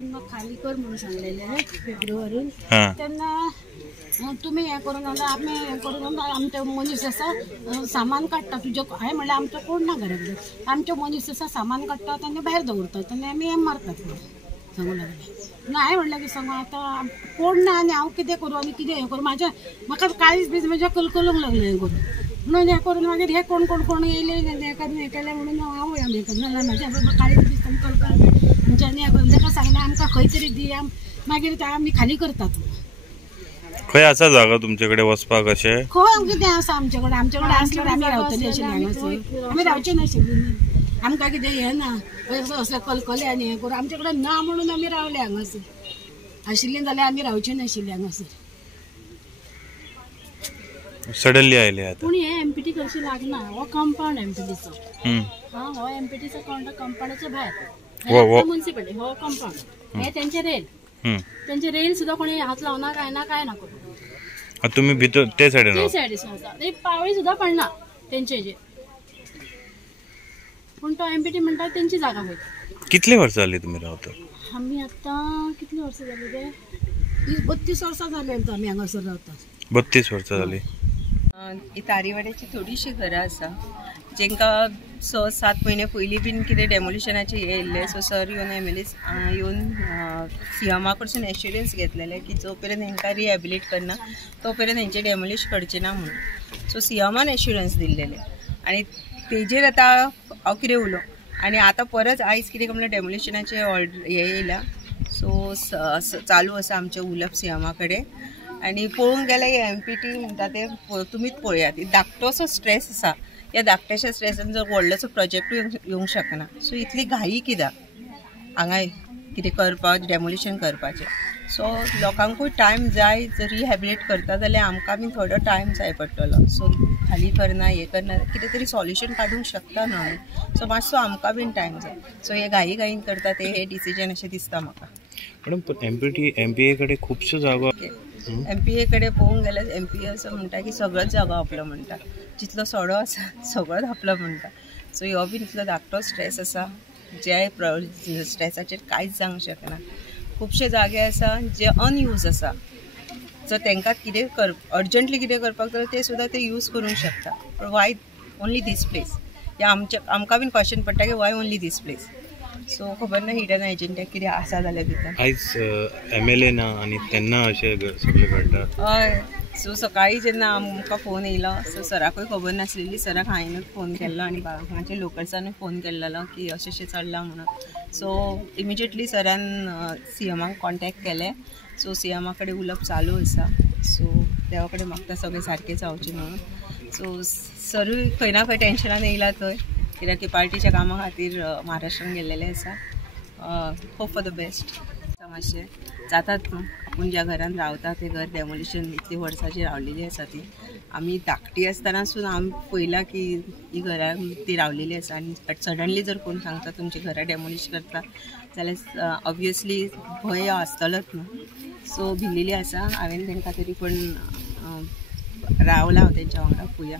खाली कर म्हणून सांगलेले फेब्रुवारीन त्यांना तुम्ही हे करून आम्ही हे करून आमचे मनीस असा सामान काढता तुझे हांवें म्हणल्यार आमचो कोण ना घरातले आमचे मनीस असा सामान काडटात आनी भायर दवरतात आनी आमी हें मारतात सांगू लागले हांवें म्हणलें की सांगू आतां कोण ना आनी हांव कितें करूं आनी कितें हें करूं म्हाका काळीज बीज म्हज्या कलकलूंक लागलें हें करून म्हणून हें करून मागीर हे कोण कोण कोण येयले हें केलें म्हणून हांव हें करना म्हाज्या काळीज बीज कलकल आमच्यानी हें करून ताका सांगलें आमकां खंय तरी दी मागीर ते आमी खाली करतात. खंय आसा जागा तुमच्याकडे वचपाक अशें खंय कितें आसा आमच्याकडे आसल्यार आमी रावतली आशिल्ली हांगासर आमी रावचे नाशिल्ली आमकां कितें हें ना असले कलकले आनी हें करून आमचे कडेन ना म्हणून आमी रावले हांगासर आशिल्लीं जाल्यार आमी रावची नाशिल्ली हांगासर सडनली आयले आता पूण हे एमपीटी करशी लागना हो कंपाउंड एमपीटीचो हो एमपीटीचो कंपाउंडाच्या भायर म्युनिसिपालिटी हो कंपाउंड हे तेंचे रेल सुद्धा कोणी हात लावना काय ना करू तुम्ही भितर ते सायडीन ते पावळी सुद्धा पडना तेंचे हेजेर पूण तो एमपीटी म्हणटा तेंची जागा खंय कितले वर्ष जाली तुम्ही रावता आम्ही आता कितली वर्ष जाली ते 32 वर्सां जाली आमी हांगासर रावता 32 वर्सां जाली. तारीवाड्याची थोडीशी घरां आसा जेंकां 6-7 महिने पयलीं बीन कितें डेमोलिशनाचे येयल्ले सो सर येवन एमएलएस येवन सीएमा कडसून एश्युरन्स घेतलेले की जो पर्यंत हेंकां रिहॅबिलिट करना तो पर्यंत हेंचे डेमोलिश करचे ना म्हणून सो सीएमान एश्युरन्स दिल्लेले आनी तेजेर आतां हांव कितें उलो आनी आतां परत आयज कितें म्हणल्यार डेमोलिशनाचे ऑर्डर हे येयला सो चालू आसा आमचे उलोवप सीएमा कडेन आनी पळोवंक गेल्यार एमपीटी म्हणटा ते तुमीच पळयात धाकटोसो स्ट्रेस आसा ह्या धाकट्याच्या स्ट्रेसान जर व्हडलोसो प्रोजेक्टूय येवंक शकना सो इतली घाई कित्याक हांगा कितें करपाक डेमोलिशन करपाचें सो लोकांकूय टायम जाय जर रिहॅबिलिट करता जाल्यार आमकां बीन थोडो टायम जाय पडटलो सो खाली करना हे करना कितें तरी सॉल्युशन काडूंक शकता न्हू आमी सो मातसो आमकां बीन टायम जाय सो हे घाईन करता ते हे डिसिजन अशें दिसता म्हाका. मॅडम एमपीए कडेन खुबश्यो जागो एमपीए कडेन पळोवंक गेल्यार एमपीए असो म्हणटा की सगळोच जागो आपलो म्हणटा जितलो सडो आसा सगळोच आपलो म्हणटा सो हो बीन इतलो धाकटो स्ट्रेस आसा जे स्ट्रेसाचेर कांयच जावंक शकना. खुबशे जागे आसा जे अनयूज आसा जर तांकां कितें अर्जंटली कितें करपाक जाय ते सुद्दां ते यूज करूंक शकता पण वाय ओन्ली दीस प्लेस हे आमकां बीन क्वेश्चन पडटा की वाय ओन्ली दीस प्लेस सो खबर ना हिडन एजंटा कितें आसा जाल्यार भितर आयज एमएलए ना आनी तेन्ना अशें सगळें घडटा. हय सो सकाळीं जेन्ना आमकां फोन येयलो सो सराकूय खबर नासलेली सराक हांवेंनूच फोन केल्लो आनी हांगाच्या लोकल्सानूय फोन केल्लो की अशें चल्लां म्हणून सो इमिजिएटली सरान सीएमाक कॉन्टेक्ट केलें सो सीएमा कडेन उलोवप चालू आसा सो देवा कडेन मागता सगळें सारकें जावचें म्हणून सो सरूय खंय ना खंय टेन्शनान येयला थंय कित्याक की पार्टीच्या कामा खातीर महाराष्ट्रान गेल्लेले आसा. होप फॉर द बेस्ट मातशें जातात न्हू आपूण ज्या घरान रावता ते घर डेमोलिशन इतली वर्सांची रावलेली आसा ती आमी धाकटी आसतनासून आमी पळयलां की ही घरां ती रावलेली आसा आनी सडनली जर कोण सांगता तुमची घरां डेमोलिश करता जाल्यार ऑब्वियसली भंय आसतलोच न्हू सो भिल्लेली आसा हांवें तांकां तरी पूण रावला हांव तेंच्या वांगडा पळोवया.